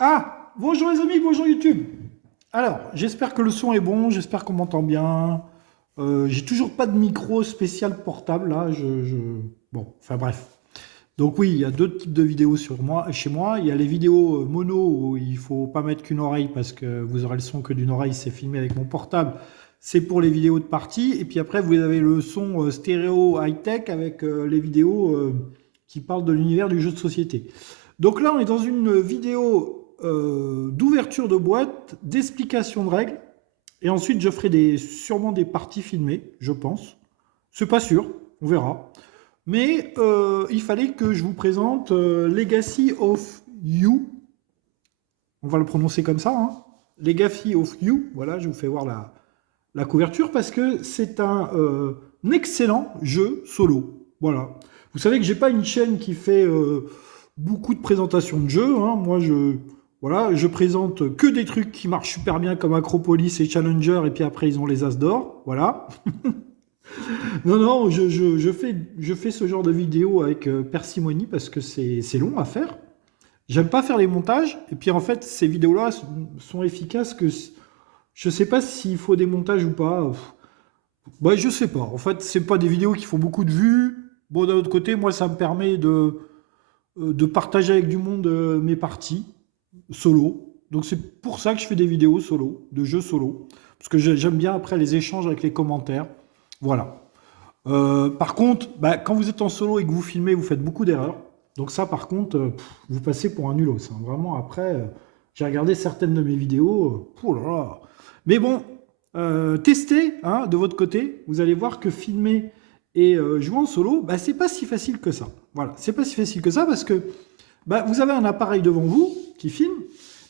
Ah, bonjour les amis, bonjour YouTube. Alors, j'espère que le son est bon, j'espère qu'on m'entend bien. J'ai toujours pas de micro spécial portable là. Bon, enfin bref. Donc oui, il y a deux types de vidéos sur moi, chez moi. Il y a les vidéos mono où il faut pas mettre qu'une oreille parce que vous aurez le son que d'une oreille. C'est filmé avec mon portable. C'est pour les vidéos de partie. Et puis après, vous avez le son stéréo high-tech avec les vidéos qui parlent de l'univers du jeu de société. Donc là, on est dans une vidéo d'ouverture de boîte, d'explication de règles. Et ensuite, je ferai sûrement des parties filmées, je pense. C'est pas sûr, on verra. Mais il fallait que je vous présente Legacy of You. On va le prononcer comme ça. Hein. Legacy of You. Voilà, je vous fais voir la couverture parce que c'est un excellent jeu solo. Voilà. Vous savez que j'ai pas une chaîne qui fait beaucoup de présentations de jeux. Hein. Moi, voilà, je présente que des trucs qui marchent super bien comme Acropolis et Challenger, et puis après ils ont les As d'or. Voilà. Non, non, je fais ce genre de vidéo avec parcimonie parce que c'est long à faire. J'aime pas faire les montages. Et puis en fait, ces vidéos-là sont efficaces que je sais pas s'il faut des montages ou pas. Bah, je sais pas. En fait, c'est pas des vidéos qui font beaucoup de vues. Bon, d'un autre côté, moi, ça me permet de partager avec du monde mes parties solo. Donc c'est pour ça que je fais des vidéos solo, de jeux solo. Parce que j'aime bien après les échanges avec les commentaires. Voilà. Par contre, bah, quand vous êtes en solo et que vous filmez, vous faites beaucoup d'erreurs. Donc ça, par contre, vous passez pour un nulos. Hein. Vraiment, après, j'ai regardé certaines de mes vidéos. Oh là là. Mais bon, testez hein, de votre côté. Vous allez voir que filmer et jouer en solo, bah, c'est pas si facile que ça. Voilà, c'est pas si facile que ça parce que bah, vous avez un appareil devant vous qui filme.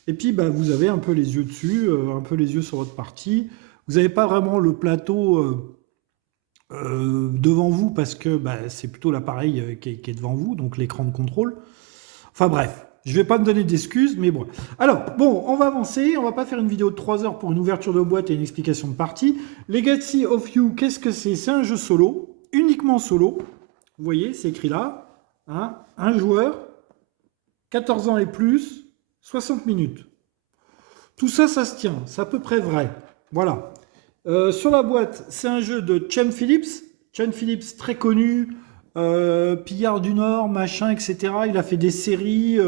Et puis, bah, vous avez un peu les yeux dessus, un peu les yeux sur votre partie. Vous n'avez pas vraiment le plateau devant vous parce que bah, c'est plutôt l'appareil qui est devant vous, donc l'écran de contrôle. Enfin bref, je vais pas me donner d'excuses, mais bon. Alors, bon, on va avancer. On va pas faire une vidéo de 3 heures pour une ouverture de boîte et une explication de partie. Legacy of You, qu'est-ce que c'est? C'est un jeu solo, uniquement solo. Vous voyez, c'est écrit là. Hein, un joueur, 14 ans et plus, 60 minutes. Tout ça, ça se tient. C'est à peu près vrai. Voilà. Sur la boîte, c'est un jeu de Chen Phillips. Chen Phillips, très connu, pillard du Nord, machin, etc. Il a fait des séries.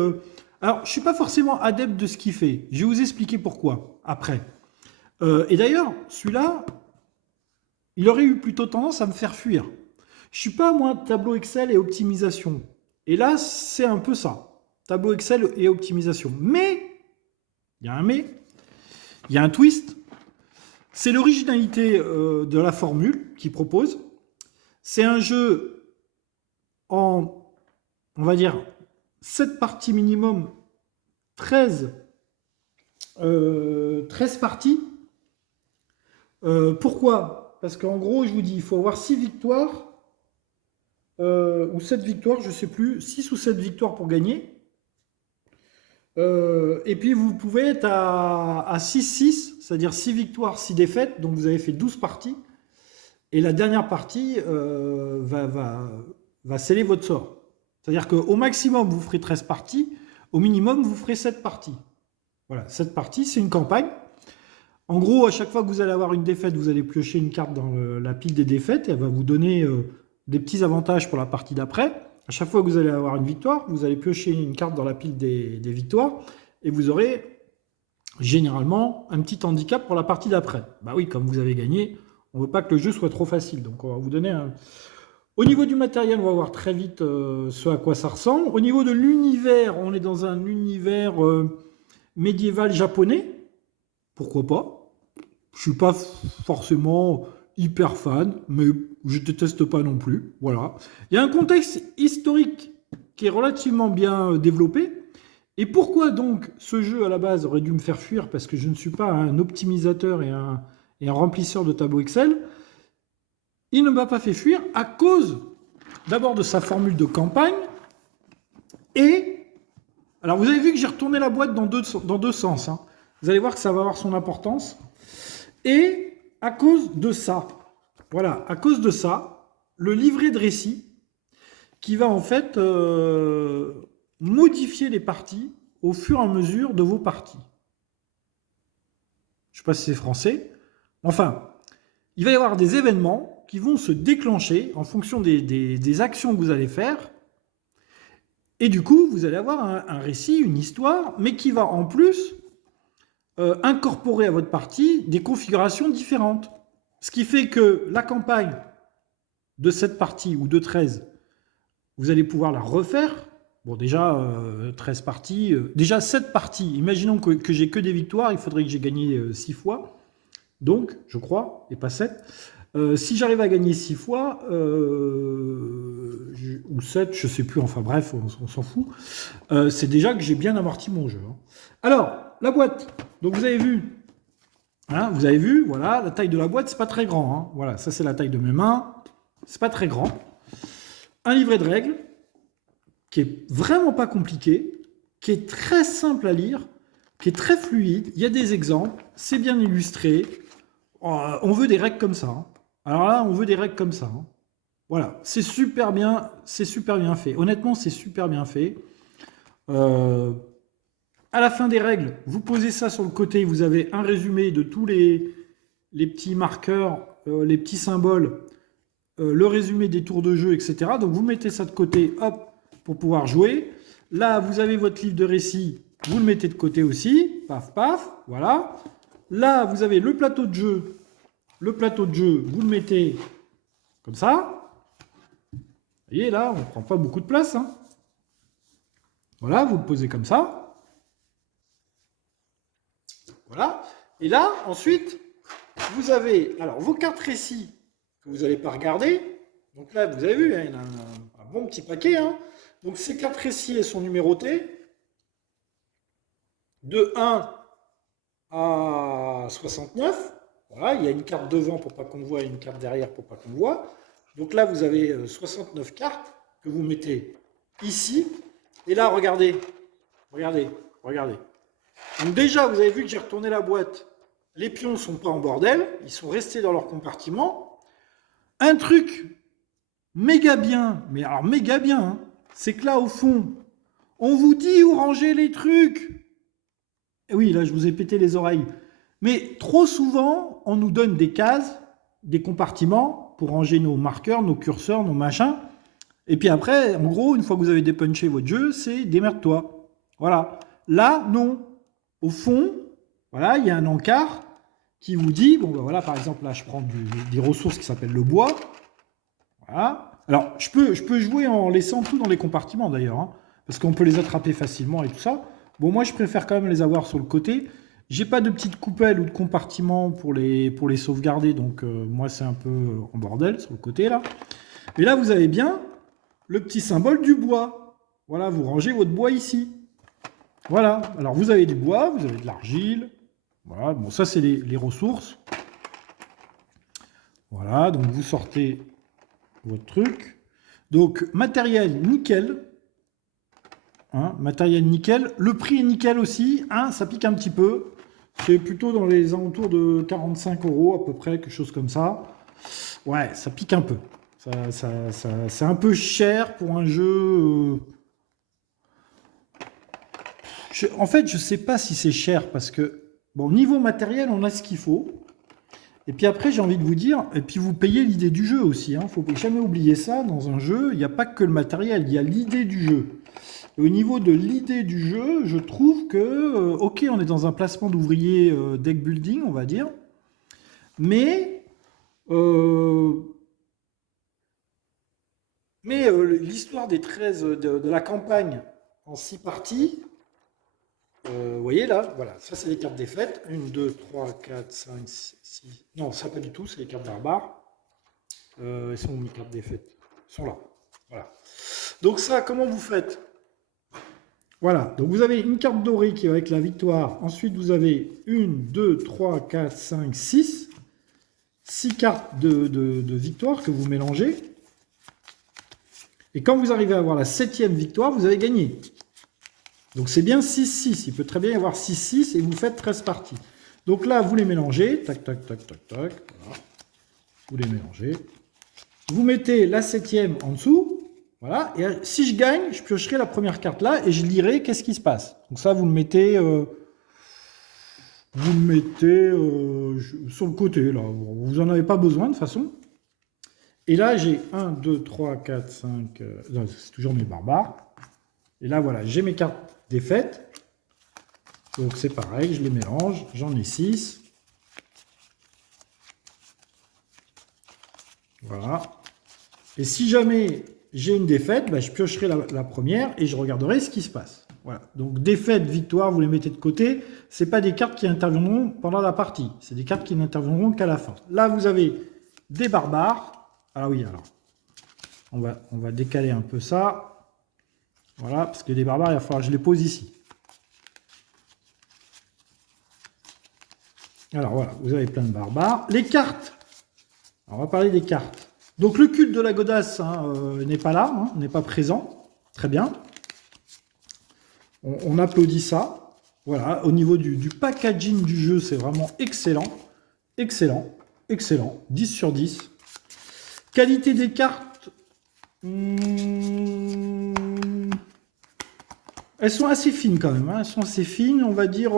Alors, je ne suis pas forcément adepte de ce qu'il fait. Je vais vous expliquer pourquoi, après. Et d'ailleurs, celui-là, il aurait eu plutôt tendance à me faire fuir. Je ne suis pas, moi, tableau Excel et optimisation. Et là, c'est un peu ça. Tableau Excel et optimisation. Mais, il y a un mais, il y a un twist. C'est l'originalité de la formule qu'il propose. C'est un jeu en, on va dire, 7 parties minimum, 13, 13 parties. Pourquoi? Parce qu'en gros, je vous dis, il faut avoir 6 victoires, ou 7 victoires, je ne sais plus, 6 ou 7 victoires pour gagner. Et puis vous pouvez être à 6-6, c'est-à-dire 6 victoires, 6 défaites, donc vous avez fait 12 parties. Et la dernière partie va sceller votre sort. C'est-à-dire qu'au maximum, vous ferez 13 parties, au minimum, vous ferez 7 parties. Voilà, 7 parties, c'est une campagne. En gros, à chaque fois que vous allez avoir une défaite, vous allez piocher une carte dans la pile des défaites et elle va vous donner des petits avantages pour la partie d'après. À chaque fois que vous allez avoir une victoire, vous allez piocher une carte dans la pile des victoires et vous aurez généralement un petit handicap pour la partie d'après. Bah oui, comme vous avez gagné, on ne veut pas que le jeu soit trop facile. Donc on va vous donner un... Au niveau du matériel, on va voir très vite ce à quoi ça ressemble. Au niveau de l'univers, on est dans un univers médiéval japonais. Pourquoi pas? Je suis pas forcément hyper fan, mais je déteste pas non plus. Voilà. Il y a un contexte historique qui est relativement bien développé. Et pourquoi donc ce jeu à la base aurait dû me faire fuir parce que je ne suis pas un optimisateur et un remplisseur de tableau Excel? Il ne m'a pas fait fuir à cause d'abord de sa formule de campagne et... Alors vous avez vu que j'ai retourné la boîte dans deux sens. Hein. Vous allez voir que ça va avoir son importance. Et à cause de ça, voilà, à cause de ça, le livret de récit qui va en fait modifier les parties au fur et à mesure de vos parties. Je ne sais pas si c'est français. Enfin, il va y avoir des événements qui vont se déclencher en fonction des actions que vous allez faire. Et du coup, vous allez avoir un récit, une histoire, mais qui va en plus incorporer à votre partie des configurations différentes. Ce qui fait que la campagne de cette partie ou de 13, vous allez pouvoir la refaire. Bon, déjà, 13 parties, déjà 7 parties. Imaginons que j'ai que des victoires, il faudrait que j'ai gagné 6 fois. Donc, je crois, et pas 7. Si j'arrive à gagner 6 fois, ou 7, je ne sais plus, enfin bref, on s'en fout, c'est déjà que j'ai bien amorti mon jeu. Hein. Alors, la boîte, donc vous avez vu, voilà, la taille de la boîte, c'est pas très grand. Hein. Voilà, ça c'est la taille de mes mains, c'est pas très grand. Un livret de règles, qui est vraiment pas compliqué, qui est très simple à lire, qui est très fluide, il y a des exemples, c'est bien illustré, on veut des règles comme ça. Hein. Alors là, on veut des règles comme ça. Hein. Voilà, c'est super bien fait. Honnêtement, c'est super bien fait. À la fin des règles, vous posez ça sur le côté, vous avez un résumé de tous les petits marqueurs, les petits symboles, le résumé des tours de jeu, etc. Donc vous mettez ça de côté, hop, pour pouvoir jouer. Là, vous avez votre livre de récit, vous le mettez de côté aussi, paf, paf, voilà. Là, vous avez le plateau de jeu. Le plateau de jeu, vous le mettez comme ça. Vous voyez, là, on ne prend pas beaucoup de place. Hein. Voilà, vous le posez comme ça. Voilà. Et là, ensuite, vous avez alors vos cartes récits que vous n'allez pas regarder. Donc là, vous avez vu, hein, il y en a un bon petit paquet. Hein. Donc ces cartes récits, elles sont numérotées de 1 à 69. Voilà, il y a une carte devant pour pas qu'on voit et une carte derrière pour pas qu'on voit. Donc là, vous avez 69 cartes que vous mettez ici. Et là, regardez. Donc déjà, vous avez vu que j'ai retourné la boîte. Les pions ne sont pas en bordel. Ils sont restés dans leur compartiment. Un truc méga bien, mais alors méga bien, hein, c'est que là, au fond, on vous dit où ranger les trucs. Et oui, là, je vous ai pété les oreilles. Mais trop souvent, on nous donne des cases, des compartiments pour ranger nos marqueurs, nos curseurs, nos machins. Et puis après, en gros, une fois que vous avez dépunché votre jeu, c'est démerde-toi. Voilà. Là, non. Au fond, voilà, il y a un encart qui vous dit, bon, ben voilà, par exemple, là, je prends des ressources qui s'appellent le bois. Voilà. Alors, je peux jouer en laissant tout dans les compartiments, d'ailleurs, hein, parce qu'on peut les attraper facilement et tout ça. Bon, moi, je préfère quand même les avoir sur le côté. J'ai pas de petite coupelle ou de compartiment pour les sauvegarder, donc moi, c'est un peu en bordel sur le côté, là. Mais là, vous avez bien le petit symbole du bois. Voilà, vous rangez votre bois ici. Voilà, alors vous avez du bois, vous avez de l'argile. Voilà, bon, ça, c'est les ressources. Voilà, donc vous sortez votre truc. Donc, matériel nickel. Hein, matériel nickel. Le prix est nickel aussi. Hein, ça pique un petit peu. C'est plutôt dans les alentours de 45 € à peu près, quelque chose comme ça. Ouais, ça pique un peu. C'est un peu cher pour un jeu. En fait, je ne sais pas si c'est cher parce que, bon, niveau matériel, on a ce qu'il faut. Et puis après, j'ai envie de vous dire, et puis vous payez l'idée du jeu aussi. Il ne faut jamais oublier ça. Dans un jeu, il n'y a pas que le matériel, il y a l'idée du jeu. Et au niveau de l'idée du jeu, je trouve que, ok, on est dans un placement d'ouvrier deck building, on va dire. Mais l'histoire des 13 de la campagne en 6 parties, vous voyez là, voilà, ça c'est les cartes défaites. 1, 2, 3, 4, 5, 6. Non, ça pas du tout, c'est les cartes barbares. Elles sont où mes cartes défaites? Elles sont là. Voilà. Donc ça, comment vous faites? Voilà, donc vous avez une carte dorée qui est avec la victoire. Ensuite, vous avez 1, 2, 3, 4, 5, 6. 6 cartes de victoire que vous mélangez. Et quand vous arrivez à avoir la 7e victoire, vous avez gagné. Donc c'est bien 6-6. Il peut très bien y avoir 6-6 et vous faites 13 parties. Donc là, vous les mélangez. Tac, tac, tac, tac, tac. Voilà. Vous les mélangez. Vous mettez la 7e en dessous. Voilà. Et si je gagne, je piocherai la première carte là et je lirai qu'est-ce qui se passe. Donc ça, vous le mettez sur le côté, là. Vous n'en avez pas besoin de toute façon. Et là, j'ai 1, 2, 3, 4, 5... non, c'est toujours mes barbares. Et là, voilà, j'ai mes cartes défaites. Donc c'est pareil, je les mélange. J'en ai 6. Voilà. Et si jamais j'ai une défaite, bah, je piocherai la première et je regarderai ce qui se passe. Voilà. Donc défaite, victoire, vous les mettez de côté. Ce pas des cartes qui interviendront pendant la partie. C'est des cartes qui n'interviendront qu'à la fin. Là, vous avez des barbares. Ah oui, alors. On va décaler un peu ça. Voilà, parce que les barbares, il va falloir que je les pose ici. Alors voilà, vous avez plein de barbares. Les cartes. Alors, on va parler des cartes. Donc le culte de la godasse n'est pas là, n'est pas présent. Très bien. On applaudit ça. Voilà, au niveau du packaging du jeu, c'est vraiment excellent. Excellent, excellent. 10 sur 10. Qualité des cartes. Elles sont assez fines quand même. Elles sont assez fines. On va dire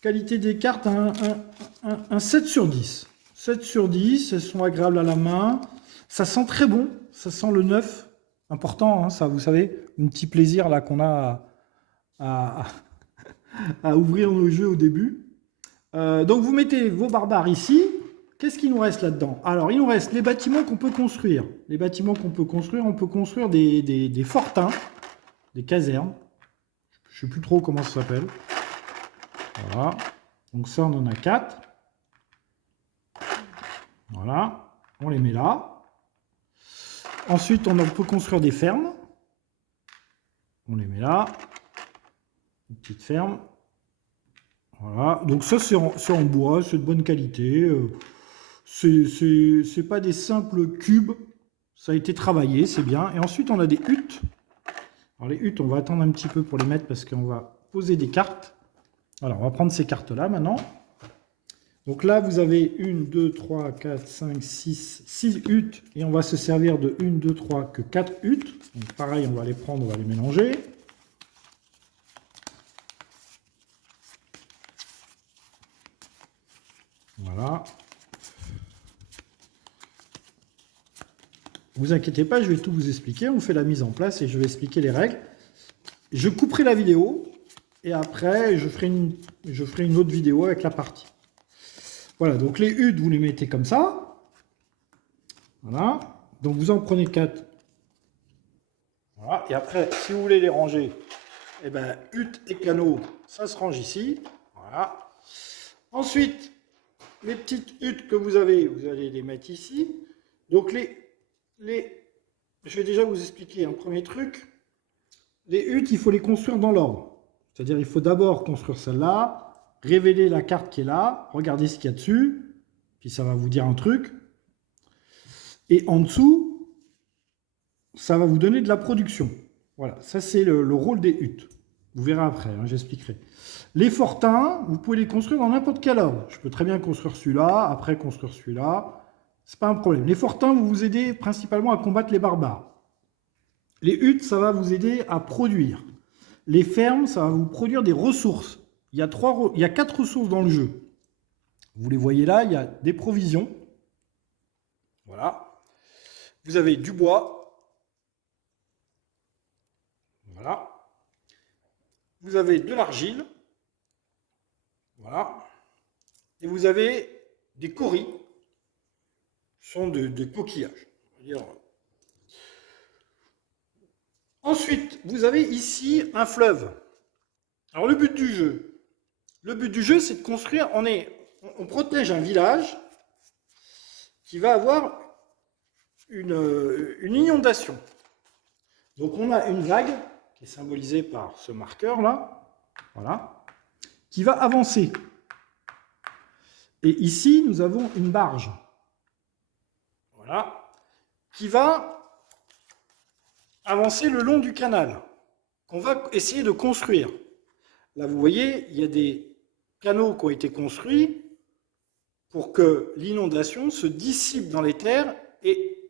qualité des cartes, un 7 sur 10. 7 sur 10. Elles sont agréables à la main. Ça sent très bon. Ça sent le neuf. Important, ça, vous savez. Un petit plaisir là qu'on a à ouvrir nos jeux au début. Donc vous mettez vos barbares ici. Qu'est-ce qu'il nous reste là-dedans? Alors il nous reste les bâtiments qu'on peut construire. Les bâtiments qu'on peut construire, on peut construire des fortins, des casernes. Je ne sais plus trop comment ça s'appelle. Voilà. Donc ça, on en a 4. Voilà. On les met là. Ensuite, on peut construire des fermes. On les met là. Une petite ferme. Voilà. Donc ça, c'est en bois, c'est de bonne qualité. C'est pas des simples cubes. Ça a été travaillé, c'est bien. Et ensuite, on a des huttes. Alors les huttes, on va attendre un petit peu pour les mettre parce qu'on va poser des cartes. Alors, on va prendre ces cartes-là maintenant. Donc là, vous avez 1, 2, 3, 4, 5, 6 huttes. Et on va se servir de 1, 2, 3, que 4 huttes. Donc pareil, on va les prendre, on va les mélanger. Voilà. Vous inquiétez pas, je vais tout vous expliquer. On fait la mise en place et je vais expliquer les règles. Je couperai la vidéo et après, je ferai une autre vidéo avec la partie. Voilà, donc les huttes, vous les mettez comme ça. Voilà. Donc vous en prenez 4. Voilà. Et après, si vous voulez les ranger, eh ben, huttes et canaux, ça se range ici. Voilà. Ensuite, les petites huttes que vous allez les mettre ici. Donc je vais déjà vous expliquer un premier truc. Les huttes, il faut les construire dans l'ordre. C'est-à-dire, il faut d'abord construire celle-là, révéler la carte qui est là, regarder ce qu'il y a dessus, puis ça va vous dire un truc. Et en dessous, ça va vous donner de la production. Voilà, ça c'est le rôle des huttes. Vous verrez après, j'expliquerai. Les fortins, vous pouvez les construire dans n'importe quel ordre. Je peux très bien construire celui-là, après construire celui-là. C'est pas un problème. Les fortins vont vous aider principalement à combattre les barbares. Les huttes, ça va vous aider à produire. Les fermes, ça va vous produire des ressources. Il y a 4 ressources dans le jeu. Vous les voyez là, il y a des provisions. Voilà. Vous avez du bois. Voilà. Vous avez de l'argile. Voilà. Et vous avez des coris. Ce sont des coquillages. Ensuite, vous avez ici un fleuve. Alors le but du jeu, c'est de construire, on protège un village qui va avoir une inondation. Donc on a une vague qui est symbolisée par ce marqueur là, voilà, qui va avancer. Et ici, nous avons une barge, voilà, qui va avancer le long du canal, qu'on va essayer de construire. Là, vous voyez, il y a des canaux qui ont été construits pour que l'inondation se dissipe dans les terres et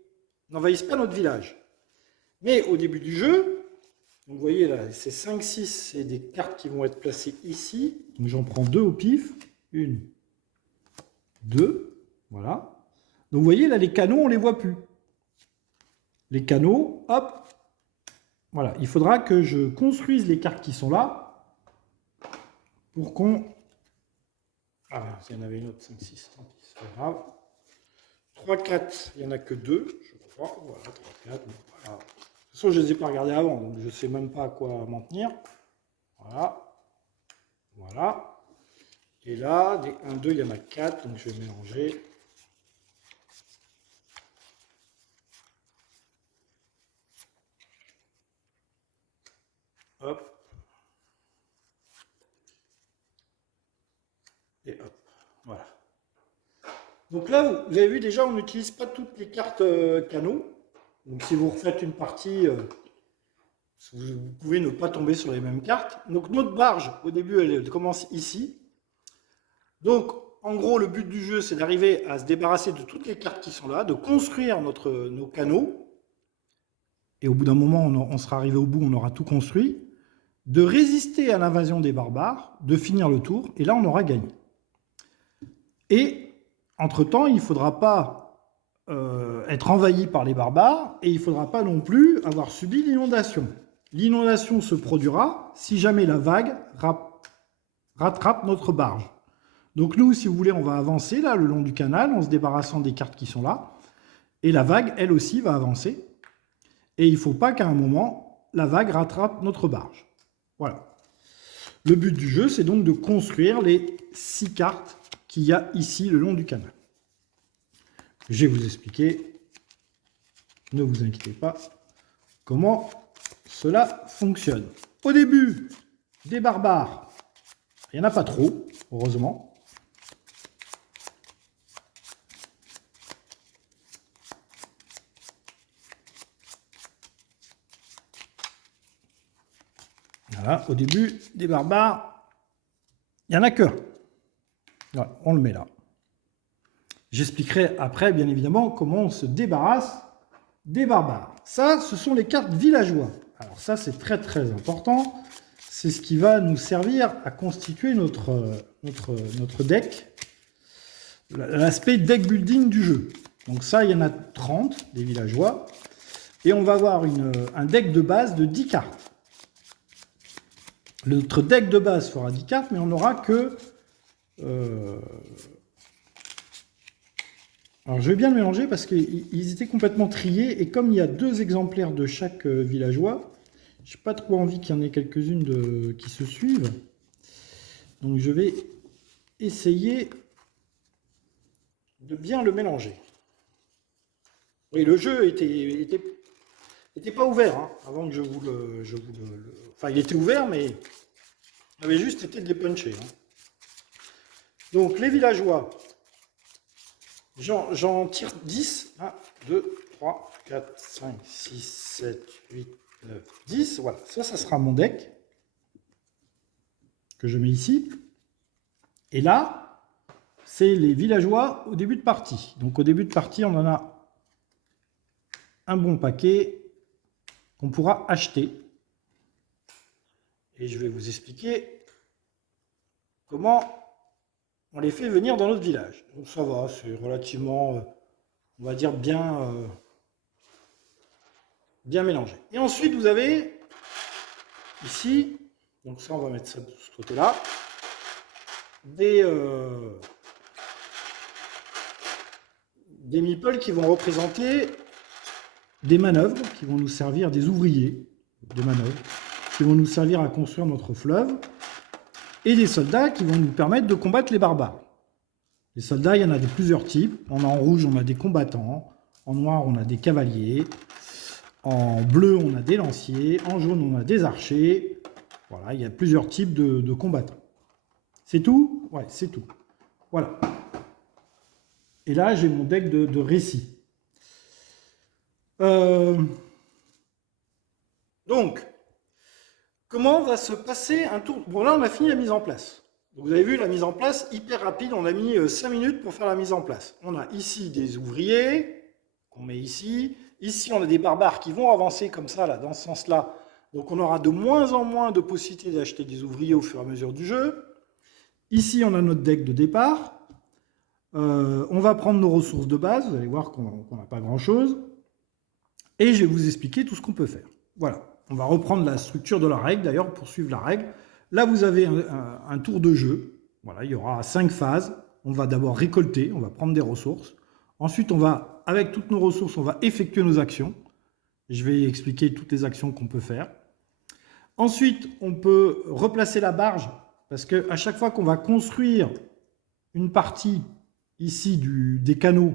n'envahisse pas notre village. Mais au début du jeu, donc vous voyez là, ces 5, 6, c'est des cartes qui vont être placées ici. Donc j'en prends 2 au pif. 1, 2, voilà. Donc vous voyez là, les canaux, on ne les voit plus. Les canaux, hop, voilà. Il faudra que je construise les cartes qui sont là pour qu'on... Ah, il y en avait une autre, 5, 6, tant pis, c'est pas grave. 3, 4, il n'y en a que 2, je crois. Voilà, 3, 4, bon, voilà. De toute façon, je ne les ai pas regardés avant, donc je ne sais même pas à quoi m'en tenir. Voilà. Voilà. Et là, des 1, 2, il y en a 4, donc je vais mélanger. Hop. Et hop. Voilà. Donc là, vous avez vu déjà, on n'utilise pas toutes les cartes canaux. Donc si vous refaites une partie, vous pouvez ne pas tomber sur les mêmes cartes. Donc notre barge, au début, elle commence ici. Donc en gros, le but du jeu, c'est d'arriver à se débarrasser de toutes les cartes qui sont là, de construire nos canaux. Et au bout d'un moment, on sera arrivé au bout, on aura tout construit. De résister à l'invasion des barbares, de finir le tour, et là, on aura gagné. Et entre-temps, il ne faudra pas être envahi par les barbares et il ne faudra pas non plus avoir subi l'inondation. L'inondation se produira si jamais la vague rattrape notre barge. Donc nous, si vous voulez, on va avancer là le long du canal en se débarrassant des cartes qui sont là. Et la vague, elle aussi, va avancer. Et il ne faut pas qu'à un moment, la vague rattrape notre barge. Voilà. Le but du jeu, c'est donc de construire les 6 cartes qu'il y a ici le long du canal. Je vais vous expliquer, ne vous inquiétez pas, comment cela fonctionne. Au début, des barbares, il n'y en a pas trop, heureusement. Voilà, au début, des barbares, il n'y en a que. Voilà, on le met là. J'expliquerai après, bien évidemment, comment on se débarrasse des barbares. Ça, ce sont les cartes villageois. Alors ça, c'est très très important. C'est ce qui va nous servir à constituer notre deck, l'aspect deck building du jeu. Donc ça, il y en a 30, des villageois. Et on va avoir un deck de base de 10 cartes. Notre deck de base fera 10 cartes, mais on n'aura que... Alors je vais bien le mélanger parce qu'ils étaient complètement triés et comme il y a 2 exemplaires de chaque villageois, j'ai pas trop envie qu'il y en ait quelques-unes qui se suivent. Donc je vais essayer de bien le mélanger. Oui, le jeu était pas ouvert hein, avant que je vous le... Enfin, il était ouvert, mais il avait juste été dépunché. Hein. Donc les villageois... J'en tire 10. 1, 2, 3, 4, 5, 6, 7, 8, 9, 10. Voilà, ça sera mon deck que je mets ici. Et là, c'est les villageois au début de partie. Donc au début de partie, on en a un bon paquet qu'on pourra acheter. Et je vais vous expliquer comment... on les fait venir dans notre village. Donc ça va, c'est relativement, on va dire, bien mélangé. Et ensuite, vous avez ici, donc ça, on va mettre ça de ce côté-là, des meeples qui vont représenter des manœuvres, qui vont nous servir, des ouvriers, des manœuvres, qui vont nous servir à construire notre fleuve, et des soldats qui vont nous permettre de combattre les barbares. Les soldats, il y en a de plusieurs types. En rouge, on a des combattants. En noir, on a des cavaliers. En bleu, on a des lanciers. En jaune, on a des archers. Voilà, il y a plusieurs types de combattants. C'est tout? Ouais, c'est tout. Voilà. Et là, j'ai mon deck de récit. Donc, comment va se passer un tour? Bon, là, on a fini la mise en place. Donc, vous avez vu la mise en place, hyper rapide. On a mis 5 minutes pour faire la mise en place. On a ici des ouvriers qu'on met ici. Ici, on a des barbares qui vont avancer comme ça, là, dans ce sens-là. Donc, on aura de moins en moins de possibilités d'acheter des ouvriers au fur et à mesure du jeu. Ici, on a notre deck de départ. On va prendre nos ressources de base. Vous allez voir qu'on n'a pas grand-chose. Et je vais vous expliquer tout ce qu'on peut faire. Voilà. On va reprendre la structure de la règle, d'ailleurs, pour suivre la règle. Là, vous avez un tour de jeu. Voilà, il y aura 5 phases. On va d'abord récolter, on va prendre des ressources. Ensuite, on va, avec toutes nos ressources, on va effectuer nos actions. Je vais expliquer toutes les actions qu'on peut faire. Ensuite, on peut replacer la barge, parce qu'à chaque fois qu'on va construire une partie ici des canaux,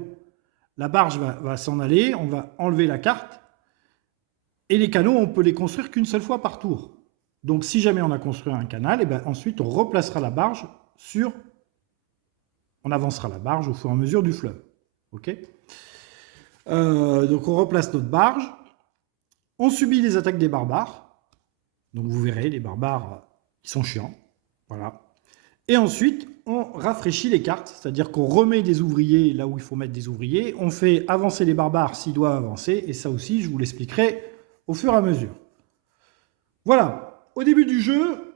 la barge va s'en aller, on va enlever la carte. Et les canaux, on peut les construire qu'une seule fois par tour. Donc, si jamais on a construit un canal, et bien ensuite, on replacera la barge sur... On avancera la barge au fur et à mesure du fleuve. OK ? Donc, on replace notre barge. On subit les attaques des barbares. Donc, vous verrez, les barbares, ils sont chiants. Voilà. Et ensuite, on rafraîchit les cartes. C'est-à-dire qu'on remet des ouvriers là où il faut mettre des ouvriers. On fait avancer les barbares s'ils doivent avancer. Et ça aussi, je vous l'expliquerai au fur et à mesure. Voilà. Au début du jeu,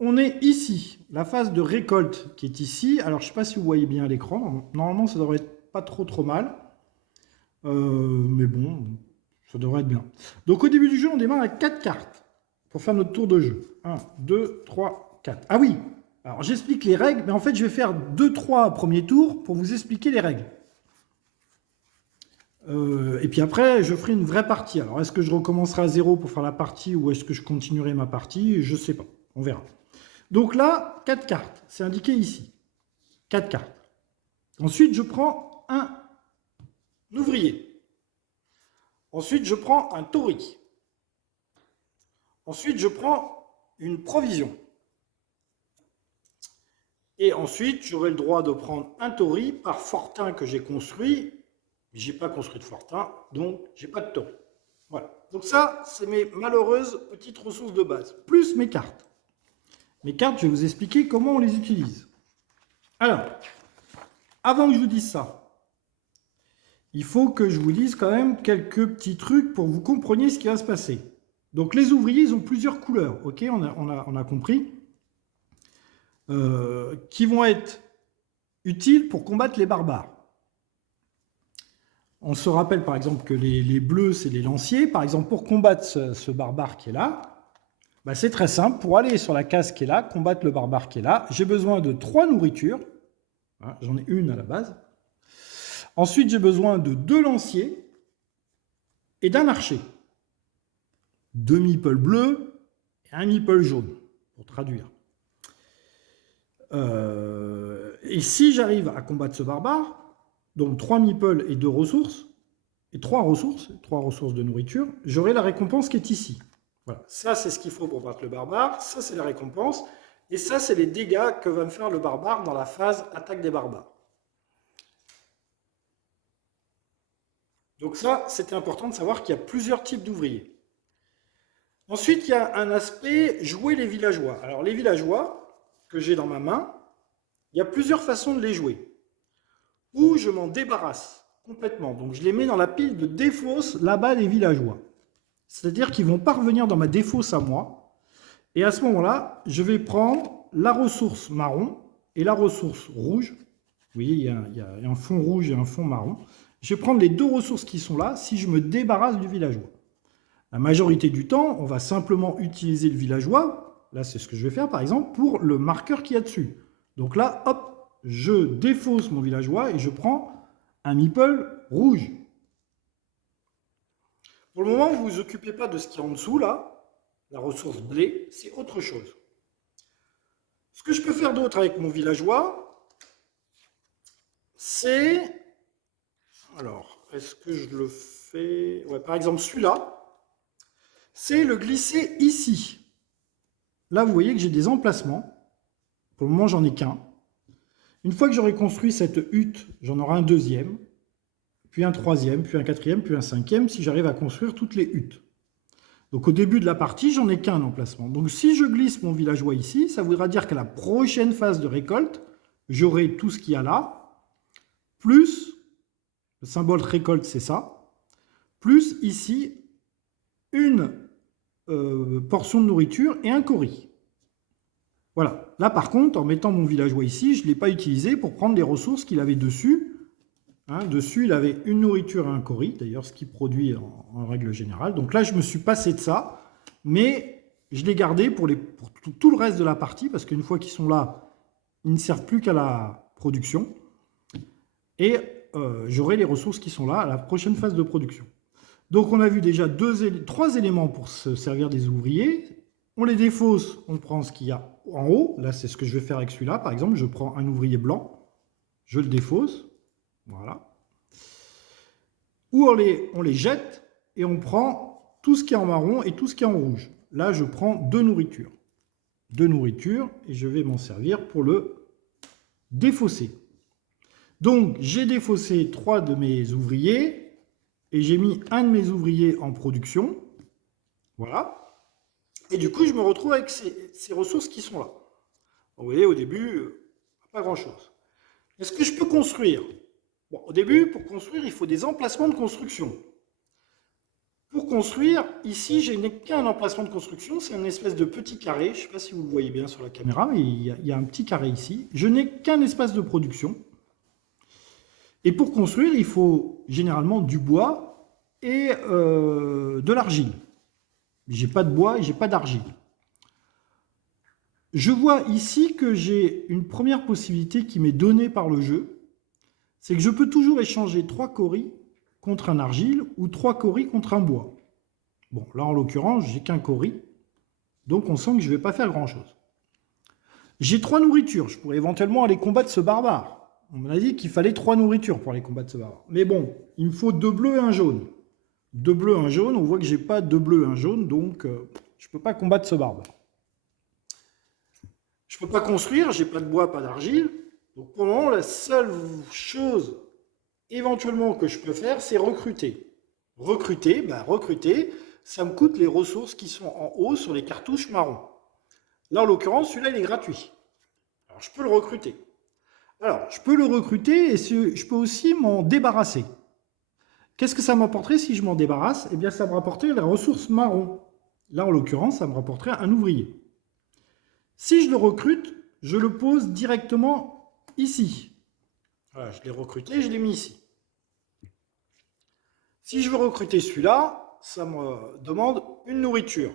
on est ici. La phase de récolte qui est ici. Alors, je ne sais pas si vous voyez bien à l'écran. Normalement, ça devrait être pas trop mal. Mais bon, ça devrait être bien. Donc, au début du jeu, on démarre avec 4 cartes pour faire notre tour de jeu. 1, 2, 3, 4. Ah oui! Alors, j'explique les règles, mais en fait, je vais faire 2-3 premiers tours pour vous expliquer les règles. Et puis après, je ferai une vraie partie. Alors, est-ce que je recommencerai à 0 pour faire la partie ou est-ce que je continuerai ma partie? Je ne sais pas. On verra. Donc là, 4 cartes. C'est indiqué ici. 4 cartes. Ensuite, je prends un ouvrier. Ensuite, je prends un tauri. Ensuite, je prends une provision. Et ensuite, j'aurai le droit de prendre un tauri par fortin que j'ai construit. Je n'ai pas construit de fortin, donc je n'ai pas de tauri. Voilà. Donc ça, c'est mes malheureuses petites ressources de base, plus mes cartes. Mes cartes, je vais vous expliquer comment on les utilise. Alors, avant que je vous dise ça, il faut que je vous dise quand même quelques petits trucs pour que vous compreniez ce qui va se passer. Donc les ouvriers, ils ont plusieurs couleurs, ok, on a compris, qui vont être utiles pour combattre les barbares. On se rappelle par exemple que les bleus, c'est les lanciers. Par exemple, pour combattre ce barbare qui est là, bah, c'est très simple. Pour aller sur la case qui est là, combattre le barbare qui est là, j'ai besoin de 3 nourritures. Voilà, j'en ai une à la base. Ensuite, j'ai besoin de 2 lanciers et d'un archer. 2 meeples bleus et un meeple jaune, pour traduire. Et si j'arrive à combattre ce barbare, donc 3 meeples et 2 ressources, et 3 ressources de nourriture, j'aurai la récompense qui est ici. Voilà. Ça, c'est ce qu'il faut pour battre le barbare, ça, c'est la récompense, et ça, c'est les dégâts que va me faire le barbare dans la phase attaque des barbares. Donc ça, c'était important de savoir qu'il y a plusieurs types d'ouvriers. Ensuite, il y a un aspect jouer les villageois. Alors, les villageois que j'ai dans ma main, il y a plusieurs façons de les jouer. Ou je m'en débarrasse complètement. Donc, je les mets dans la pile de défausse là-bas des villageois. C'est-à-dire qu'ils vont pas revenir dans ma défausse à moi. Et à ce moment-là, je vais prendre la ressource marron et la ressource rouge. Vous voyez, il y a un fond rouge et un fond marron. Je vais prendre les 2 ressources qui sont là si je me débarrasse du villageois. La majorité du temps, on va simplement utiliser le villageois. Là, c'est ce que je vais faire, par exemple, pour le marqueur qu'il y a dessus. Donc là, hop, je défausse mon villageois et je prends un meeple rouge. Pour le moment, vous ne vous occupez pas de ce qui est en dessous, là. La ressource blé, c'est autre chose. Ce que je peux faire d'autre avec mon villageois, c'est... Alors, est-ce que je le fais... Ouais, par exemple, celui-là, c'est le glisser ici. Là, vous voyez que j'ai des emplacements. Pour le moment, j'en ai qu'un. Une fois que j'aurai construit cette hutte, j'en aurai un deuxième, puis un troisième, puis un quatrième, puis un cinquième, si j'arrive à construire toutes les huttes. Donc au début de la partie, j'en ai qu'un emplacement. Donc si je glisse mon villageois ici, ça voudra dire qu'à la prochaine phase de récolte, j'aurai tout ce qu'il y a là, plus, le symbole récolte, c'est ça, plus ici, une portion de nourriture et un cori. Voilà. Là, par contre, en mettant mon villageois ici, je ne l'ai pas utilisé pour prendre les ressources qu'il avait dessus. Hein, dessus, il avait une nourriture et un cori, d'ailleurs, ce qu'il produit en règle générale. Donc là, je me suis passé de ça, mais je l'ai gardé pour tout le reste de la partie, parce qu'une fois qu'ils sont là, ils ne servent plus qu'à la production. Et j'aurai les ressources qui sont là à la prochaine phase de production. Donc on a vu déjà 3 éléments pour se servir des ouvriers. On les défausse, on prend ce qu'il y a en haut. Là, c'est ce que je vais faire avec celui-là. Par exemple, je prends un ouvrier blanc, je le défausse. Voilà. Ou on les jette et on prend tout ce qui est en marron et tout ce qui est en rouge. Là, je prends 2 nourritures. 2 nourritures et je vais m'en servir pour le défausser. Donc, j'ai défaussé 3 de mes ouvriers et j'ai mis un de mes ouvriers en production. Voilà. Et du coup, je me retrouve avec ces ressources qui sont là. Vous voyez, au début, pas grand-chose. Est-ce que je peux construire? Bon, au début, pour construire, il faut des emplacements de construction. Pour construire, ici, je n'ai qu'un emplacement de construction. C'est une espèce de petit carré. Je ne sais pas si vous le voyez bien sur la caméra, mais il y a un petit carré ici. Je n'ai qu'un espace de production. Et pour construire, il faut généralement du bois et de l'argile. J'ai pas de bois et j'ai pas d'argile. Je vois ici que j'ai une première possibilité qui m'est donnée par le jeu. C'est que je peux toujours échanger 3 coris contre un argile ou 3 coris contre un bois. Bon, là en l'occurrence, j'ai qu'un cori. Donc on sent que je ne vais pas faire grand-chose. J'ai 3 nourritures. Je pourrais éventuellement aller combattre ce barbare. On m'a dit qu'il fallait 3 nourritures pour aller combattre ce barbare. Mais bon, il me faut 2 bleus et un jaune. 2 bleus, un jaune. On voit que j'ai pas 2 bleus et un jaune, donc je ne peux pas combattre ce barbare. Je ne peux pas construire, j'ai pas de bois, pas d'argile. Donc pour le moment, la seule chose éventuellement que je peux faire, c'est recruter. Recruter, ça me coûte les ressources qui sont en haut sur les cartouches marron. Là, en l'occurrence, celui-là, il est gratuit. Alors, je peux le recruter. Alors, je peux le recruter et je peux aussi m'en débarrasser. Qu'est-ce que ça m'apporterait si je m'en débarrasse? Eh bien, ça me rapporterait la ressource marron. Là, en l'occurrence, ça me rapporterait un ouvrier. Si je le recrute, je le pose directement ici. Voilà, je l'ai recruté, je l'ai mis ici. Si je veux recruter celui-là, ça me demande une nourriture.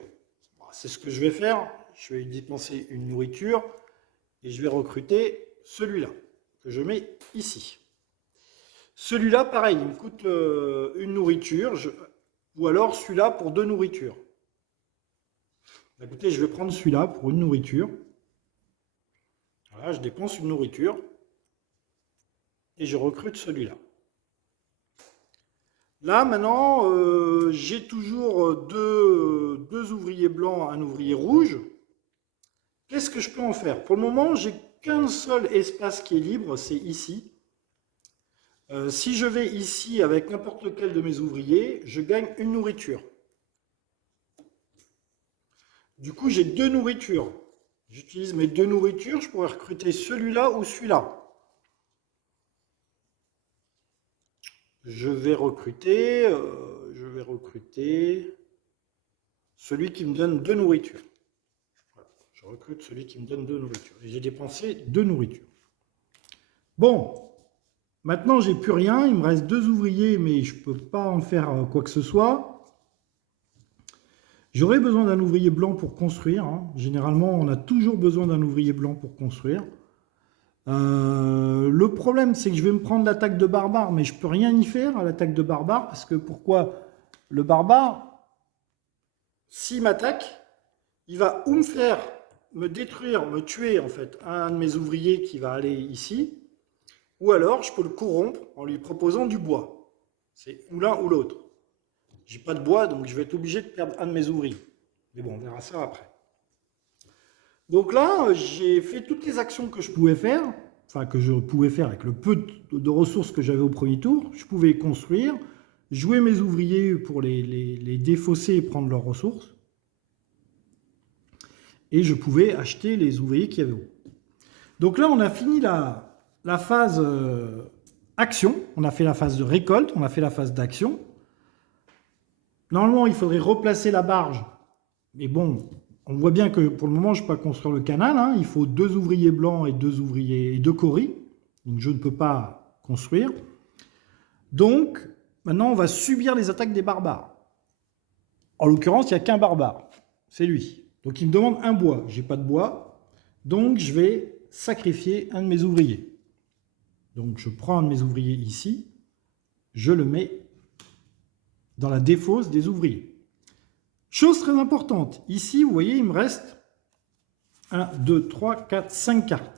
C'est ce que je vais faire. Je vais dépenser une nourriture et je vais recruter celui-là, que je mets ici. Celui-là, pareil, il me coûte une nourriture, ou alors celui-là pour 2 nourritures. Écoutez, je vais prendre celui-là pour une nourriture. Voilà, je dépense une nourriture et je recrute celui-là. Là, maintenant, j'ai toujours deux ouvriers blancs, un ouvrier rouge. Qu'est-ce que je peux en faire? Pour le moment, j'ai qu'un seul espace qui est libre, c'est ici. Si je vais ici avec n'importe lequel de mes ouvriers, je gagne une nourriture. Du coup, j'ai 2 nourritures. J'utilise mes 2 nourritures, je pourrais recruter celui-là ou celui-là. Je vais recruter celui qui me donne 2 nourritures. Voilà, je recrute celui qui me donne 2 nourritures. Et j'ai dépensé 2 nourritures. Bon, maintenant j'ai plus rien, il me reste 2 ouvriers, mais je ne peux pas en faire quoi que ce soit. J'aurais besoin d'un ouvrier blanc pour construire. Hein. Généralement, on a toujours besoin d'un ouvrier blanc pour construire. Le problème, c'est que je vais me prendre l'attaque de barbare, mais je ne peux rien y faire à l'attaque de barbare, parce que pourquoi? Le barbare, s'il m'attaque, il va ou me détruire, me tuer en fait, un de mes ouvriers qui va aller ici, ou alors je peux le corrompre en lui proposant du bois. C'est ou l'un ou l'autre. J'ai pas de bois, donc je vais être obligé de perdre un de mes ouvriers. Mais bon, on verra ça après. Donc là, j'ai fait toutes les actions que je pouvais faire, enfin que je pouvais faire avec le peu de ressources que j'avais au premier tour. Je pouvais construire, jouer mes ouvriers pour les défausser et prendre leurs ressources. Et je pouvais acheter les ouvriers qu'il y avait haut. Donc là, on a fini la phase action, on a fait la phase de récolte, on a fait la phase d'action. Normalement, il faudrait replacer la barge. Mais bon, on voit bien que pour le moment, je ne peux pas construire le canal. Hein. Il faut 2 ouvriers blancs et 2 ouvriers et 2 coris. Donc je ne peux pas construire. Donc, maintenant, on va subir les attaques des barbares. En l'occurrence, il n'y a qu'un barbare. C'est lui. Donc il me demande un bois. Je n'ai pas de bois. Donc je vais sacrifier un de mes ouvriers. Donc je prends un de mes ouvriers ici. Je le mets dans la défausse des ouvriers. Chose très importante, ici, vous voyez, il me reste 1, 2, 3, 4, 5 cartes.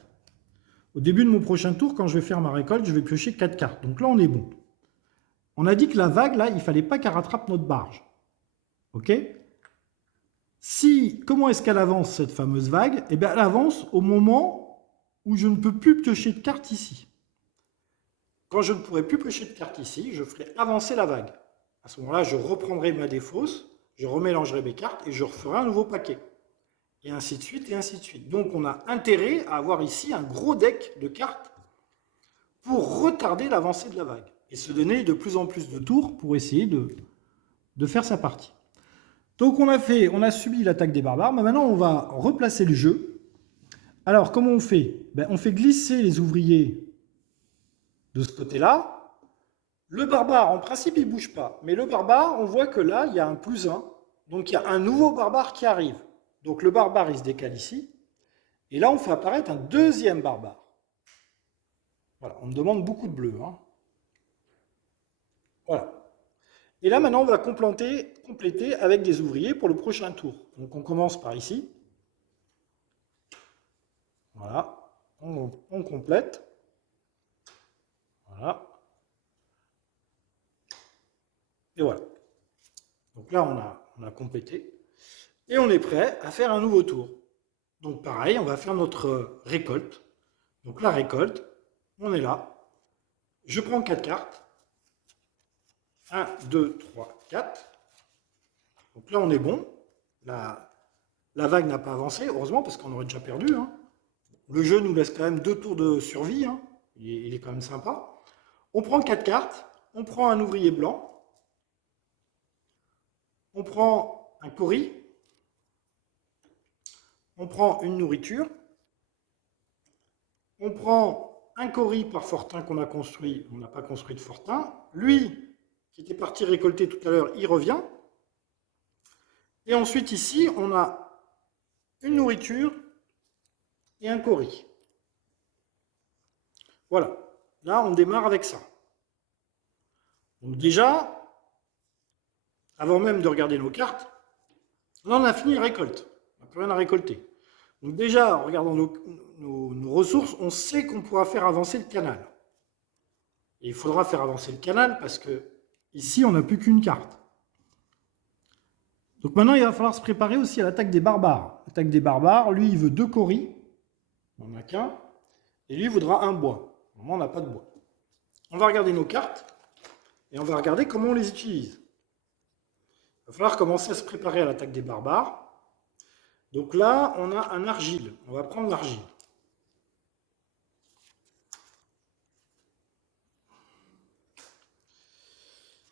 Au début de mon prochain tour, quand je vais faire ma récolte, je vais piocher 4 cartes. Donc là, on est bon. On a dit que la vague, là, il ne fallait pas qu'elle rattrape notre barge. OK? Comment est-ce qu'elle avance, cette fameuse vague? Eh bien, elle avance au moment où je ne peux plus piocher de cartes ici. Quand je ne pourrai plus piocher de cartes ici, je ferai avancer la vague. À ce moment-là, je reprendrai ma défausse, je remélangerai mes cartes et je referai un nouveau paquet. Et ainsi de suite, et ainsi de suite. Donc on a intérêt à avoir ici un gros deck de cartes pour retarder l'avancée de la vague. Et se donner de plus en plus de tours pour essayer de faire sa partie. Donc on a subi l'attaque des barbares, mais maintenant on va replacer le jeu. Alors comment on fait? On fait glisser les ouvriers de ce côté-là. Le barbare, en principe, il ne bouge pas. Mais le barbare, on voit que là, il y a un +1. Donc, il y a un nouveau barbare qui arrive. Donc, le barbare, il se décale ici. Et là, on fait apparaître un deuxième barbare. Voilà, on me demande beaucoup de bleu. Hein. Voilà. Et là, maintenant, on va compléter avec des ouvriers pour le prochain tour. Donc, on commence par ici. Voilà. On complète. Voilà. Et voilà. Donc là, on a complété. Et on est prêt à faire un nouveau tour. Donc pareil, on va faire notre récolte. Donc la récolte, on est là. Je prends 4 cartes. 1, 2, 3, 4. Donc là, on est bon. La vague n'a pas avancé, heureusement, parce qu'on aurait déjà perdu. Hein. Le jeu nous laisse quand même 2 tours de survie. Hein. Il est quand même sympa. On prend 4 cartes. On prend un ouvrier blanc. On prend un coris. On prend une nourriture. On prend un coris par fortin qu'on a construit. On n'a pas construit de fortin. Lui, qui était parti récolter tout à l'heure, il revient. Et ensuite, ici, on a une nourriture et un coris. Voilà. Là, on démarre avec ça. Donc déjà, avant même de regarder nos cartes, là, on a fini la récolte. On n'a plus rien à récolter. Donc déjà, en regardant nos ressources, on sait qu'on pourra faire avancer le canal. Et il faudra faire avancer le canal parce que ici, on n'a plus qu'une carte. Donc maintenant, il va falloir se préparer aussi à l'attaque des barbares. L'attaque des barbares, lui, il veut 2 coris. On n'en a qu'un. Et lui, il voudra un bois. Normalement, on n'a pas de bois. On va regarder nos cartes. Et on va regarder comment on les utilise. Il va falloir commencer à se préparer à l'attaque des barbares. Donc là, on a un argile. On va prendre l'argile.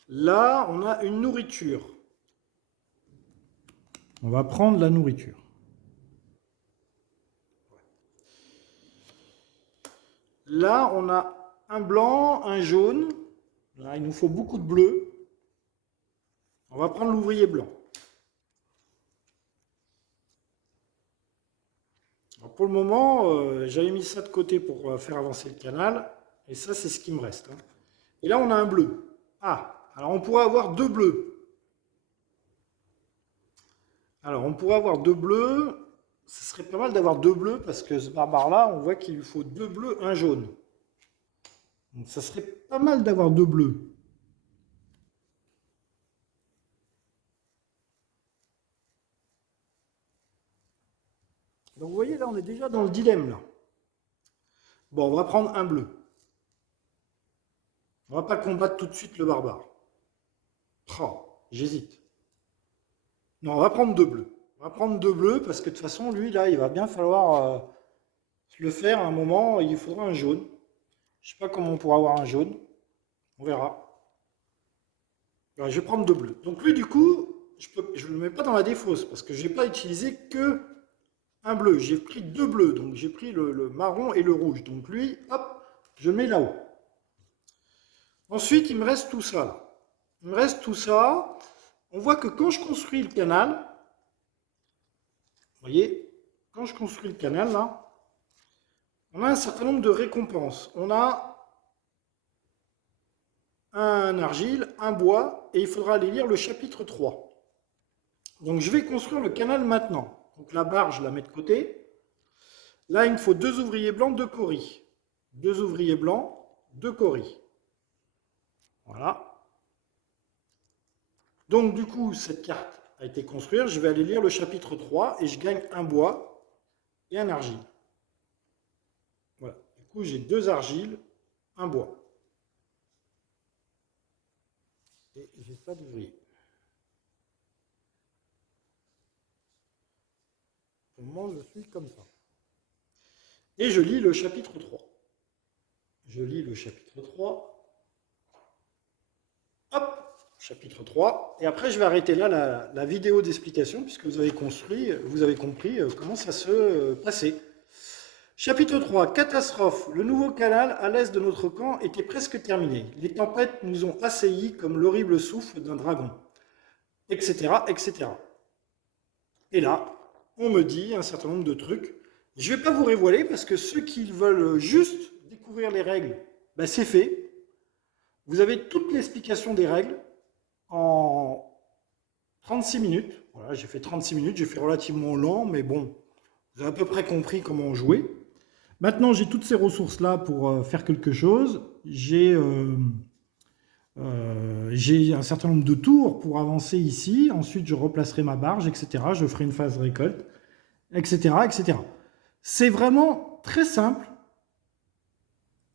Là, on a une nourriture. On va prendre la nourriture. Là, on a un blanc, un jaune. Là, il nous faut beaucoup de bleu. On va prendre l'ouvrier blanc. Alors pour le moment, j'avais mis ça de côté pour faire avancer le canal. Et ça, c'est ce qui me reste. Hein. Et là, on a un bleu. Ah, alors on pourrait avoir 2 bleus. Alors, on pourrait avoir 2 bleus. Ce serait pas mal d'avoir 2 bleus parce que ce barbare-là, on voit qu'il lui faut 2 bleus, un jaune. Donc, ça serait pas mal d'avoir 2 bleus. Donc, vous voyez, là, on est déjà dans le dilemme, là. Bon, on va prendre un bleu. On va pas combattre tout de suite le barbare. Oh, j'hésite. Non, on va prendre 2 bleus. On va prendre 2 bleus parce que de toute façon, lui, là, il va bien falloir le faire à un moment. Il faudra un jaune. Je sais pas comment on pourra avoir un jaune. On verra. Alors, je vais prendre 2 bleus. Donc lui, du coup, je ne le mets pas dans la défausse parce que je n'ai pas utilisé que un bleu. J'ai pris 2 bleus. Donc j'ai pris le marron et le rouge. Donc lui, hop, je le mets là-haut. Ensuite, il me reste tout ça là. Il me reste tout ça. On voit que quand je construis le canal, vous voyez, quand je construis le canal là, on a un certain nombre de récompenses. On a un argile, un bois, et il faudra aller lire le chapitre 3. Donc je vais construire le canal maintenant. Donc la barre, je la mets de côté. Là, il me faut 2 ouvriers blancs, 2 coris. 2 ouvriers blancs, 2 coris. Voilà. Donc du coup, cette carte a été construite. Je vais aller lire le chapitre 3 et je gagne un bois et un argile. Voilà. Du coup, j'ai 2 argiles, un bois. Et j'ai pas d'ouvrier. Pour le moment, je suis comme ça. Et je lis le chapitre 3. Je lis le chapitre 3. Hop, chapitre 3. Et après, je vais arrêter là la vidéo d'explication, puisque vous avez compris comment ça se passait. Chapitre 3. Catastrophe. Le nouveau canal à l'est de notre camp était presque terminé. Les tempêtes nous ont assaillis comme l'horrible souffle d'un dragon. Etc. etc. Et là, on me dit un certain nombre de trucs. Je ne vais pas vous révéler parce que ceux qui veulent juste découvrir les règles, ben c'est fait. Vous avez toute l'explication des règles en 36 minutes. Voilà, j'ai fait 36 minutes, j'ai fait relativement lent, mais bon, vous avez à peu près compris comment jouer. Maintenant, j'ai toutes ces ressources-là pour faire quelque chose. J'ai un certain nombre de tours pour avancer ici. Ensuite, je replacerai ma barge, etc. Je ferai une phase récolte, etc. etc. C'est vraiment très simple.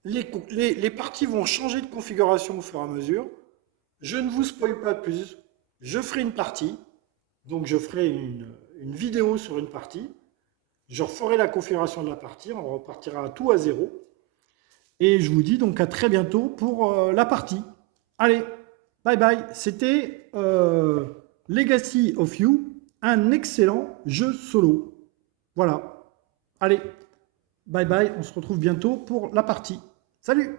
Les parties vont changer de configuration au fur et à mesure. Je ne vous spoil pas plus. Je ferai une partie. Donc, je ferai une vidéo sur une partie. Je referai la configuration de la partie. On repartira tout à zéro. Et je vous dis donc à très bientôt pour la partie. Allez, bye bye. C'était Legacy of You, un excellent jeu solo. Voilà. Allez, bye bye. On se retrouve bientôt pour la partie. Salut!